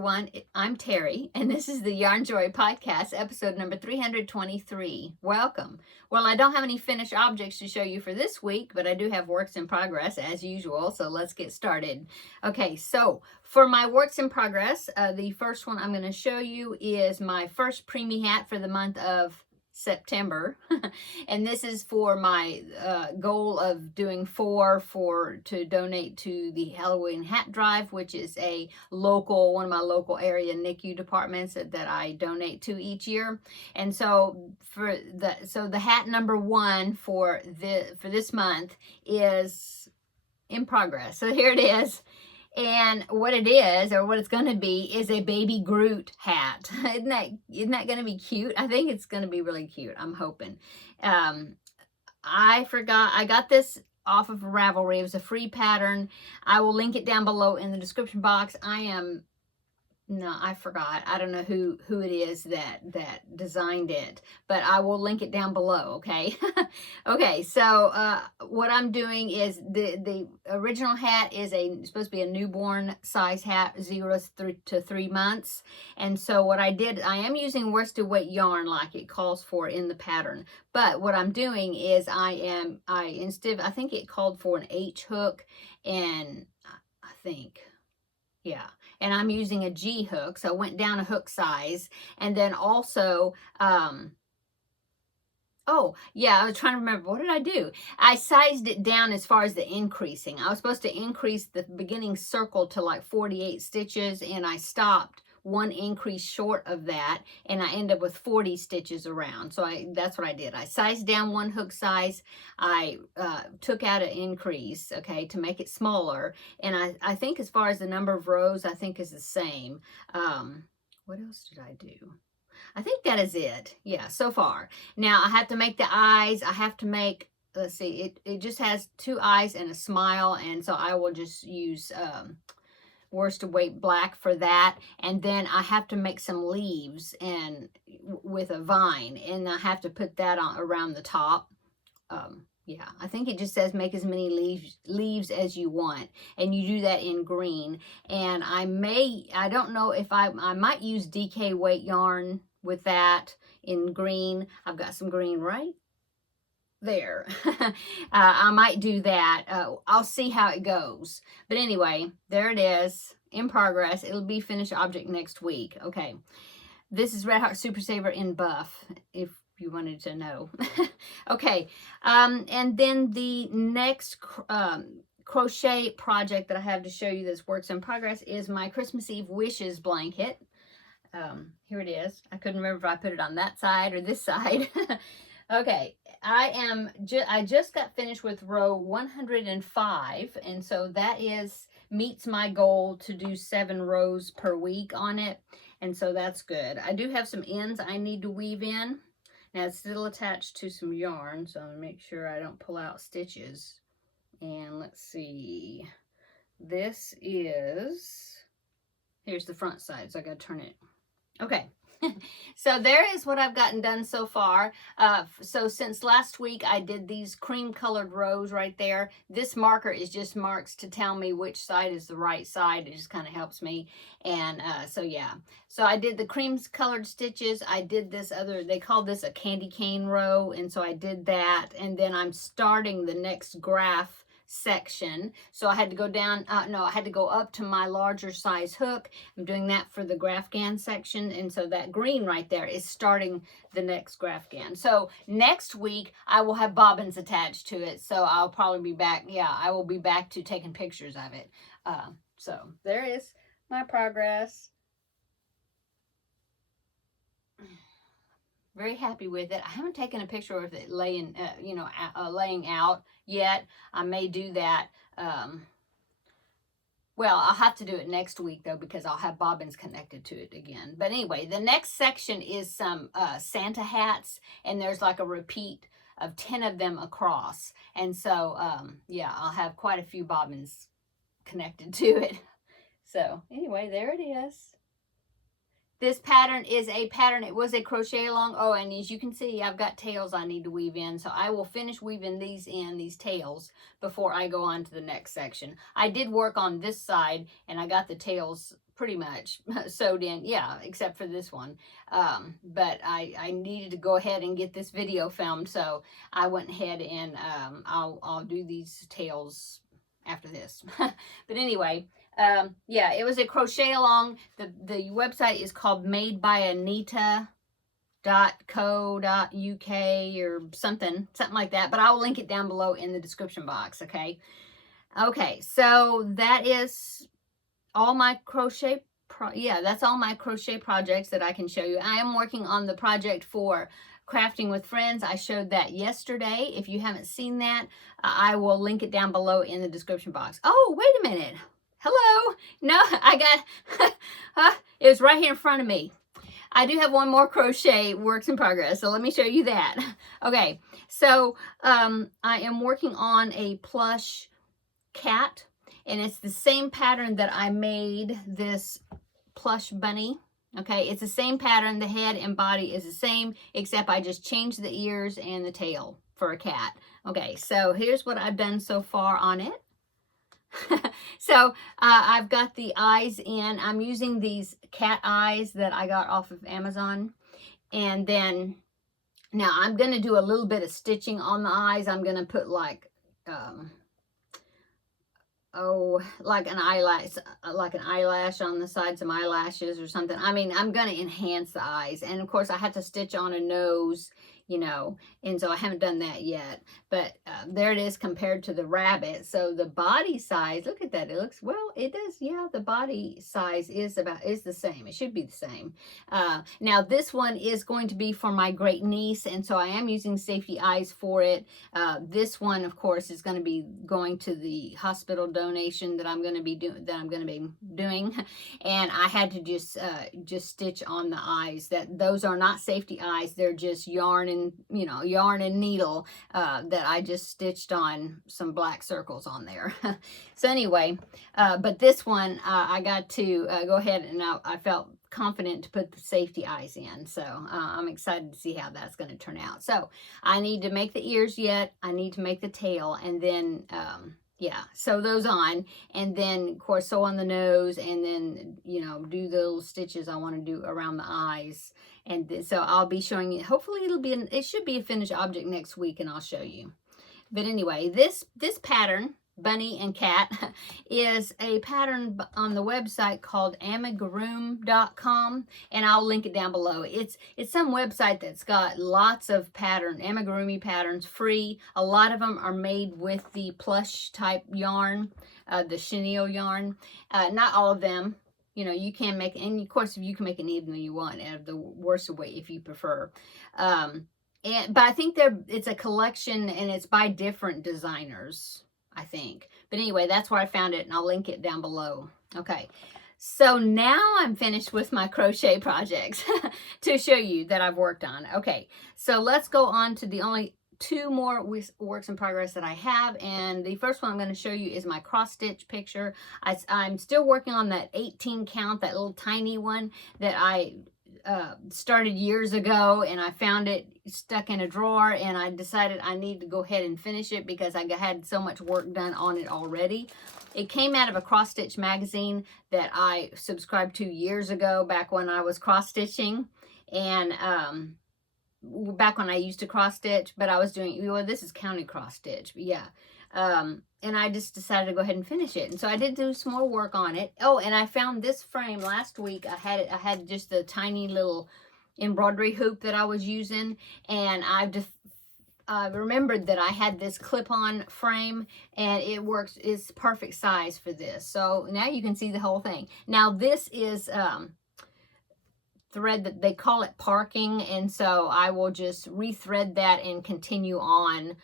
everyone. I'm Terry, and this is the Yarnjoy podcast, episode number 323. Welcome. Well, I don't have any finished objects to show you for this week, but I do have works in progress as usual, so let's get started. Okay, so for my works in progress, the first one I'm going to show you is my first preemie hat for the month of September. And this is for my goal of doing 4 to donate to the Halloween hat drive, which is one of my local area NICU departments that I donate to each year. And so the hat number 1 for this month is in progress. So here it is. And what it is, or what it's going to be, is a baby Groot hat. Isn't that going to be cute? I think it's going to be really cute. I'm hoping. I got this off of Ravelry. It was a free pattern. I will link it down below in the description box. I forgot. I don't know who it is that designed it, but I will link it down below, okay? Okay, so what I'm doing is the original hat is supposed to be a newborn size hat, 0 to 3 months. And so what I did, I am using worsted weight yarn like it calls for in the pattern. But what I'm doing is I think it called for an H hook, and yeah, and I'm using a G hook, so I went down a hook size. And then also, oh yeah, I was trying to remember, what did I do? I sized it down as far as the increasing. I was supposed to increase the beginning circle to like 48 stitches, and I stopped 1 increase short of that, and I end up with 40 stitches around. So that's what I did. I sized down 1 hook size. I took out an increase, okay, to make it smaller. And I think as far as the number of rows, I think is the same. What else did I do? I think that is it. Yeah, so far. Now I have to make the eyes. I have to make, let's see, it just has 2 eyes and a smile, and so I will just use worsted weight black for that. And then I have to make some leaves and with a vine, and I have to put that on around the top. Yeah, I think it just says make as many leaves as you want, and you do that in green. And I don't know if I might use DK weight yarn with that in green. I've got some green right there. I might do that. I'll see how it goes. But anyway, there it is in progress. It'll be finished object next week. Okay. This is Red Heart Super Saver in buff, if you wanted to know. Okay. And then the next crochet project that I have to show you that's works in progress is my Christmas Eve Wishes blanket. Here it is. I couldn't remember if I put it on that side or this side. Okay, I just got finished with row 105, and so that meets my goal to do 7 rows per week on it, and so that's good. I do have some ends I need to weave in. Now it's still attached to some yarn, so I'm gonna make sure I don't pull out stitches. And let's see, here's the front side, so I gotta turn it. Okay. So there is what I've gotten done so far. So since last week, I did these cream colored rows right there. This marker is just marks to tell me which side is the right side. It just kind of helps me. And so yeah, so I did the cream colored stitches. I did this they call this a candy cane row. And so I did that. And then I'm starting the next graph section. So I had to go down, I had to go up to my larger size hook. I'm doing that for the Grafgan section. And so that green right there is starting the next Grafgan. So next week I will have bobbins attached to it. So I'll probably be back. Yeah, I will be back to taking pictures of it. So there is my progress. Very happy with it. I haven't taken a picture of it laying out yet. I may do that. Well, I'll have to do it next week though, because I'll have bobbins connected to it again. But anyway, the next section is some Santa hats, and there's like a repeat of 10 of them across. And so, yeah, I'll have quite a few bobbins connected to it. So anyway, there it is. This pattern is a pattern. It was a crochet along. Oh, and as you can see, I've got tails I need to weave in. So I will finish weaving these tails before I go on to the next section. I did work on this side, and I got the tails pretty much sewed in, yeah, except for this one. But I needed to go ahead and get this video filmed, so I went ahead and I'll do these tails after this. But anyway, yeah, it was a crochet along. The website is called madebyAnita.co.uk or something like that, but I will link it down below in the description box. Okay, so that is all my crochet that's all my crochet projects that I can show you. I am working on the project for Crafting with Friends. I showed that yesterday. If you haven't seen that, I will link it down below in the description box. Oh, wait a minute. Hello. No, I got it was right here in front of me. I do have one more crochet works in progress, so let me show you that. Okay, so I am working on a plush cat, and it's the same pattern that I made this plush bunny. Okay, it's the same pattern. The head and body is the same, except I just changed the ears and the tail for a cat. Okay, so here's what I've done so far on it. So I've got the eyes in. I'm using these cat eyes that I got off of Amazon. And then now I'm going to do a little bit of stitching on the eyes. I'm going to put like like an eyelash on the side, some eyelashes or something. I mean, I'm going to enhance the eyes. And of course I have to stitch on a nose, you know, and so I haven't done that yet, but there it is compared to the rabbit. So the body size, look at that, it looks, well, it does, yeah, the body size is the same. It should be the same. Now this one is going to be for my great niece, and so I am using safety eyes for it. This one, of course, is going to be going to the hospital donation that I'm going to be doing, and I had to just stitch on the eyes. Those are not safety eyes, they're just yarn and needle that I just stitched on some black circles on there. So anyway, but this one I got to go ahead and I felt confident to put the safety eyes in. So I'm excited to see how that's going to turn out. So I need to make the ears yet. I need to make the tail, and then yeah, sew those on, and then of course sew on the nose, and then, you know, do the little stitches I want to do around the eyes. And so I'll be showing you, hopefully it should be a finished object next week, and I'll show you. But anyway, this pattern, bunny and cat, is a pattern on the website called amigurume.com, and I'll link it down below. It's some website that's got lots of amigurumi patterns free. A lot of them are made with the plush type yarn, the chenille yarn. Not all of them. You know, you can make, and of course you can make any of them you want out of the worsted weight if you prefer. But I think it's a collection, and it's by different designers, I think. But anyway, that's where I found it, and I'll link it down below. Okay, so now I'm finished with my crochet projects to show you that I've worked on. Okay, so let's go on to the only two more works in progress that I have, and the first one I'm going to show you is my cross stitch picture. I'm still working on that 18 count, that little tiny one that I started years ago, and I found it stuck in a drawer, and I decided I need to go ahead and finish it because I had so much work done on it already. It came out of a cross stitch magazine that I subscribed to years ago, back when I was cross stitching, and back when I used to cross stitch, but I was doing, well, this is county cross stitch, but yeah. And I just decided to go ahead and finish it. And so I did do some more work on it. Oh, and I found this frame last week. I had just the tiny little embroidery hoop that I was using, and I remembered that I had this clip-on frame, and it's perfect size for this. So now you can see the whole thing. Now this is thread that they call it parking, and so I will just rethread that and continue on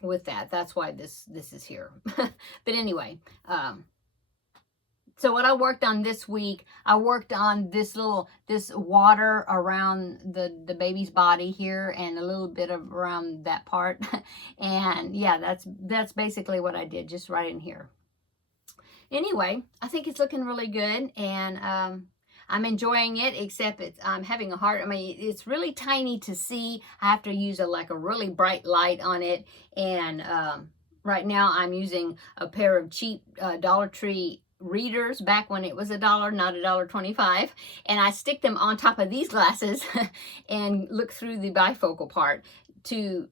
with that. That's why this is here. But anyway, so what I worked on this week, I worked on this water around the baby's body here, and a little bit of around that part. And yeah, that's basically what I did, just right in here. Anyway, I think it's looking really good, and I'm enjoying it, except I'm having a hard, I mean, it's really tiny to see. I have to use a really bright light on it. And right now I'm using a pair of cheap Dollar Tree readers back when it was $1, not $1.25, and I stick them on top of these glasses and look through the bifocal part to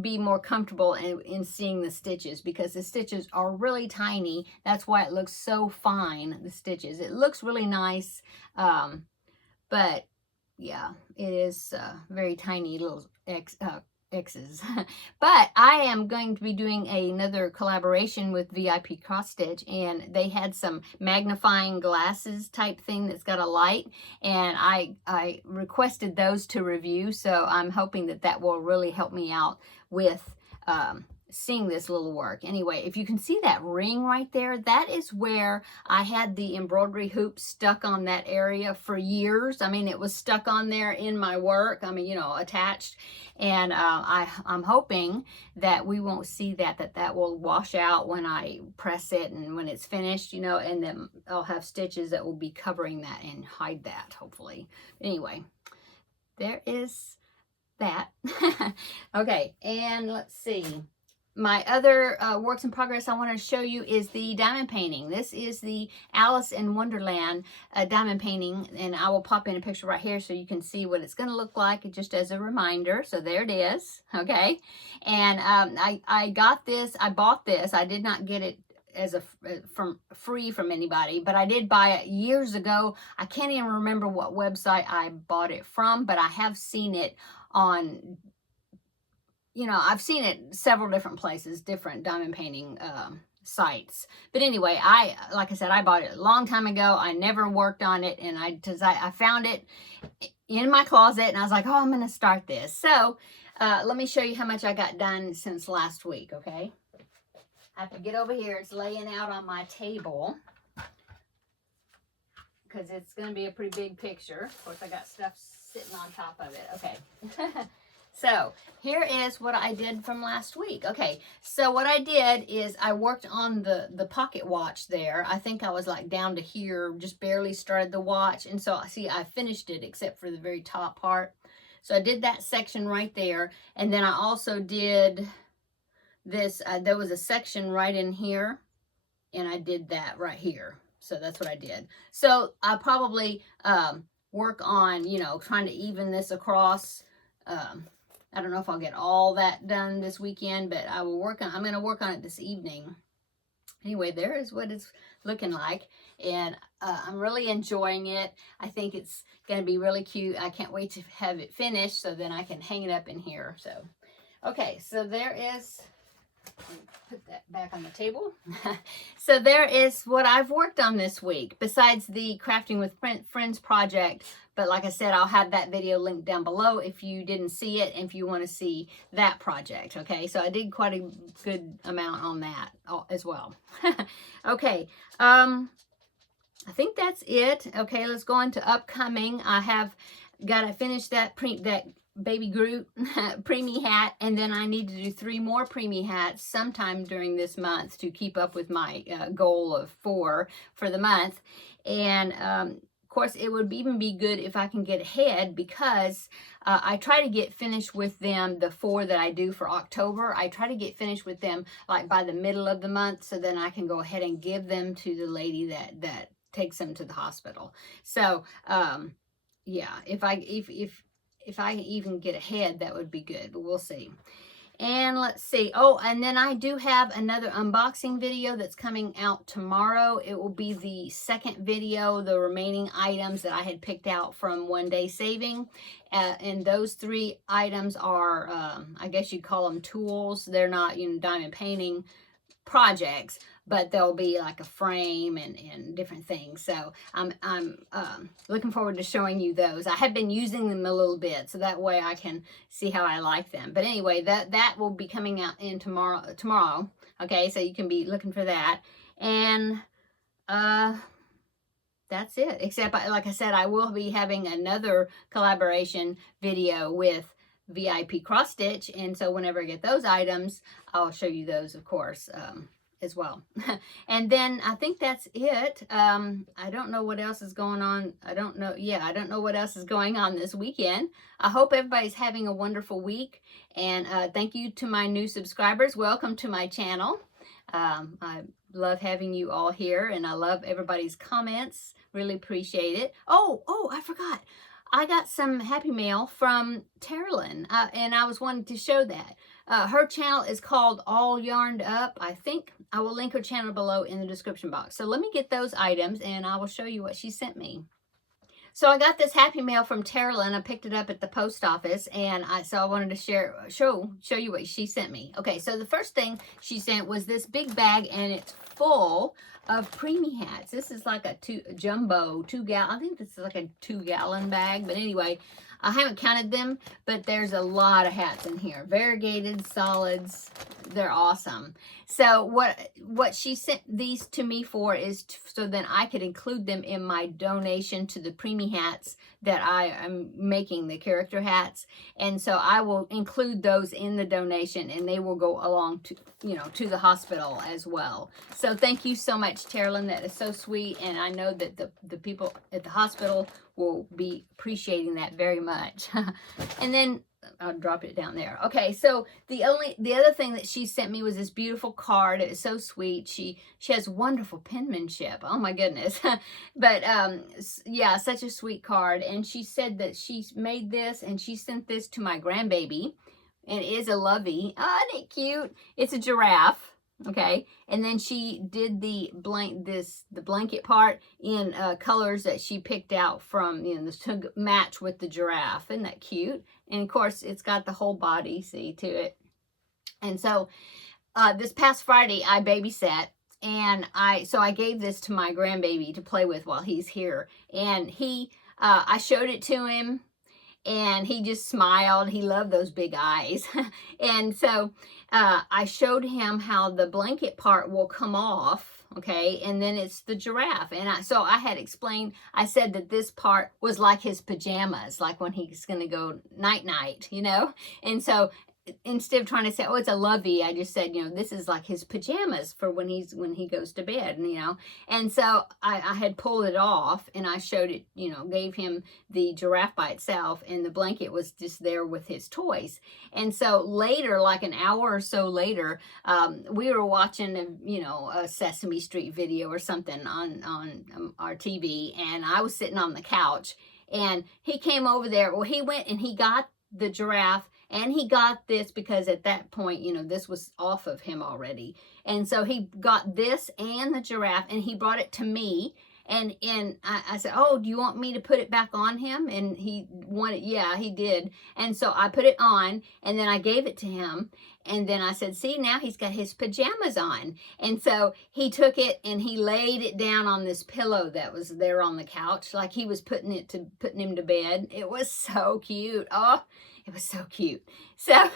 be more comfortable in seeing the stitches, because the stitches are really tiny. That's why it looks so fine, the stitches. It looks really nice, but yeah, it is very tiny little X's. But I am going to be doing another collaboration with VIP Cross Stitch, and they had some magnifying glasses type thing that's got a light, and I requested those to review, so I'm hoping that that will really help me out with seeing this little work. Anyway, if you can see that ring right there, that is where I had the embroidery hoop stuck on that area for years. I mean, it was stuck on there in my work. I mean, you know, attached. And I'm hoping that we won't see that will wash out when I press it and when it's finished, you know, and then I'll have stitches that will be covering that and hide that, hopefully. Anyway, there is that. Okay, and let's see. My other works in progress I want to show you is the diamond painting. This is the Alice in Wonderland diamond painting, and I will pop in a picture right here so you can see what it's going to look like, just as a reminder. So there it is, okay? And I got this, I bought this. I did not get it as free from anybody, but I did buy it years ago. I can't even remember what website I bought it from, but I have seen it on, you know, I've seen it several different places, different diamond painting sites. But anyway, like I said, I bought it a long time ago. I never worked on it, and I found it in my closet, and I was like, oh, I'm going to start this. So let me show you how much I got done since last week, okay? I have to get over here. It's laying out on my table because it's going to be a pretty big picture. Of course, I got stuff sitting on top of it. Okay. So here is what I did from last week. Okay, so what I did is I worked on the pocket watch there. I think I was like down to here, just barely started the watch. And so see, I finished it except for the very top part. So I did that section right there. And then I also did this, there was a section right in here, and I did that right here. So that's what I did. So I probably work on, you know, trying to even this across. I don't know if I'll get all that done this weekend, but I will work on, I'm going to work on it this evening. Anyway, there is what it's looking like, and I'm really enjoying it. I think it's going to be really cute. I can't wait to have it finished so then I can hang it up in here. So, okay, so there is, put that back on the table. So there is what I've worked on this week, besides the Crafting with Friends project. But like I said, I'll have that video linked down below if you didn't see it, if you want to see that project, okay? So I did quite a good amount on that as well. Okay, I think that's it. Okay, let's go on to upcoming. I have got to finish that Baby Groot preemie hat, and then I need to do 3 more preemie hats sometime during this month to keep up with my goal of 4 for the month. And of course, it would even be good if I can get ahead, because I try to get finished with them, the 4 that I do for October. I try to get finished with them like by the middle of the month, so then I can go ahead and give them to the lady that takes them to the hospital. So yeah, if I even get ahead, that would be good, but we'll see. And let's see. Oh, and then I do have another unboxing video that's coming out tomorrow. It will be the second video, the remaining items that I had picked out from One Day Saving. And those 3 items are, I guess you'd call them tools. They're not, you know, diamond painting projects, but there'll be like a frame and different things. So I'm looking forward to showing you those. I have been using them a little bit, so that way I can see how I like them. But anyway, that will be coming out in tomorrow. Okay, so you can be looking for that. And that's it. Except, like I said, I will be having another collaboration video with VIP Cross Stitch, and so whenever I get those items, I'll show you those, of course, as well. And then I think that's it. I don't know what else is going on. I don't know what else is going on this weekend. I hope everybody's having a wonderful week, and thank you to my new subscribers. Welcome to my channel. I love having you all here, and I love everybody's comments. Really appreciate it. Oh, I forgot. I got some happy mail from Terri, and I was wanting to show that. Her channel is called All Yarned Up. I think I will link her channel below in the description box. So let me get those items, and I will show you what she sent me. So I got this happy mail from Terri. I picked it up at the post office, and so I wanted to show you what she sent me. Okay, so the first thing she sent was this big bag, and it's full of preemie hats. This is like a jumbo 2-gallon. I think this is like a 2-gallon bag, but anyway, I haven't counted them, but there's a lot of hats in here. Variegated, solids, they're awesome. So what she sent these to me for is so then I could include them in my donation to the preemie hats that I am making, the character hats. And so I will include those in the donation, and they will go along to, to the hospital as well. So thank you so much, Terri. That is so sweet, and I know that the people at the hospital will be appreciating that very much. And then I'll drop it down there. Okay, so the other thing that she sent me was this beautiful card. It was so sweet. She has wonderful penmanship. Oh my goodness. But yeah, such a sweet card. And she said that she made this and she sent this to my grandbaby. And it is a lovey. Oh, isn't it cute? It's a giraffe. Okay, and then she did the blanket part in colors that she picked out from, to match with the giraffe. Isn't that cute? And of course, it's got the whole body, see, to it. And so this past Friday, I babysat, and I gave this to my grandbaby to play with while he's here. And I showed it to him, and he just smiled. He loved those big eyes. And so I showed him how the blanket part will come off, okay, and then it's the giraffe. And so I had explained, I said that this part was like his pajamas, like when he's going to go night-night, And so instead of trying to say, oh, it's a lovey, I just said, this is like his pajamas for when he goes to bed, And so I had pulled it off, and I showed it, gave him the giraffe by itself, and the blanket was just there with his toys. And so later, like an hour or so later, we were watching a Sesame Street video or something on our TV, and I was sitting on the couch, and he came over there. Well, he went and he got the giraffe, and he got this because at that point, this was off of him already. And so he got this and the giraffe, and he brought it to me. And I said, oh, do you want me to put it back on him? And he wanted, yeah, he did. And so I put it on, and then I gave it to him. And then I said, see, now he's got his pajamas on. And so he took it and he laid it down on this pillow that was there on the couch, like he was putting him to bed. It was so cute. Oh, it was so cute. So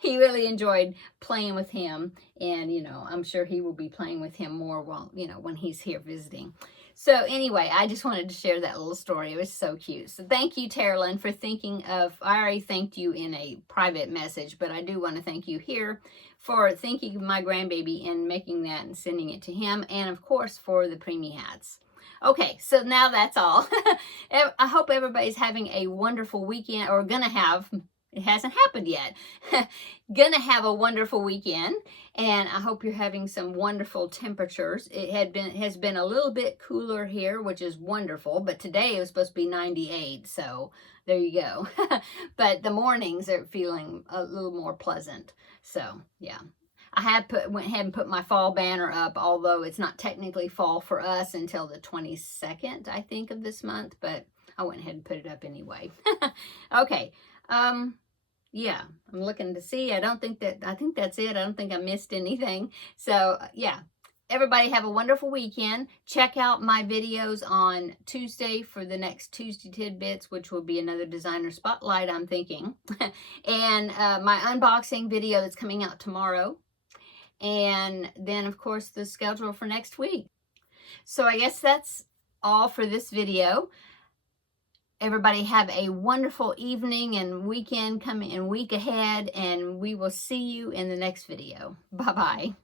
he really enjoyed playing with him. And, I'm sure he will be playing with him more when he's here visiting. So anyway, I just wanted to share that little story. It was so cute. So thank you, Terri, for thinking of, I already thanked you in a private message, but I do want to thank you here for thinking of my grandbaby and making that and sending it to him. And of course, for the preemie hats. Okay, so now that's all. I hope everybody's having a wonderful weekend, or gonna have. It hasn't happened yet. Gonna have a wonderful weekend, and I hope you're having some wonderful temperatures. It has been a little bit cooler here, which is wonderful, but today it was supposed to be 98, so there you go. But the mornings are feeling a little more pleasant. So yeah, I went ahead and put my fall banner up, although it's not technically fall for us until the 22nd, I think, of this month, but I went ahead and put it up anyway. Okay. Yeah, I'm looking to see. I think that's it. I don't think I missed anything. So yeah, everybody have a wonderful weekend. Check out my videos on Tuesday for the next Tuesday Tidbits, which will be another designer spotlight, I'm thinking. And my unboxing video that's coming out tomorrow. And then of course the schedule for next week. So I guess that's all for this video. Everybody have a wonderful evening and weekend coming and week ahead, and we will see you in the next video. Bye-bye.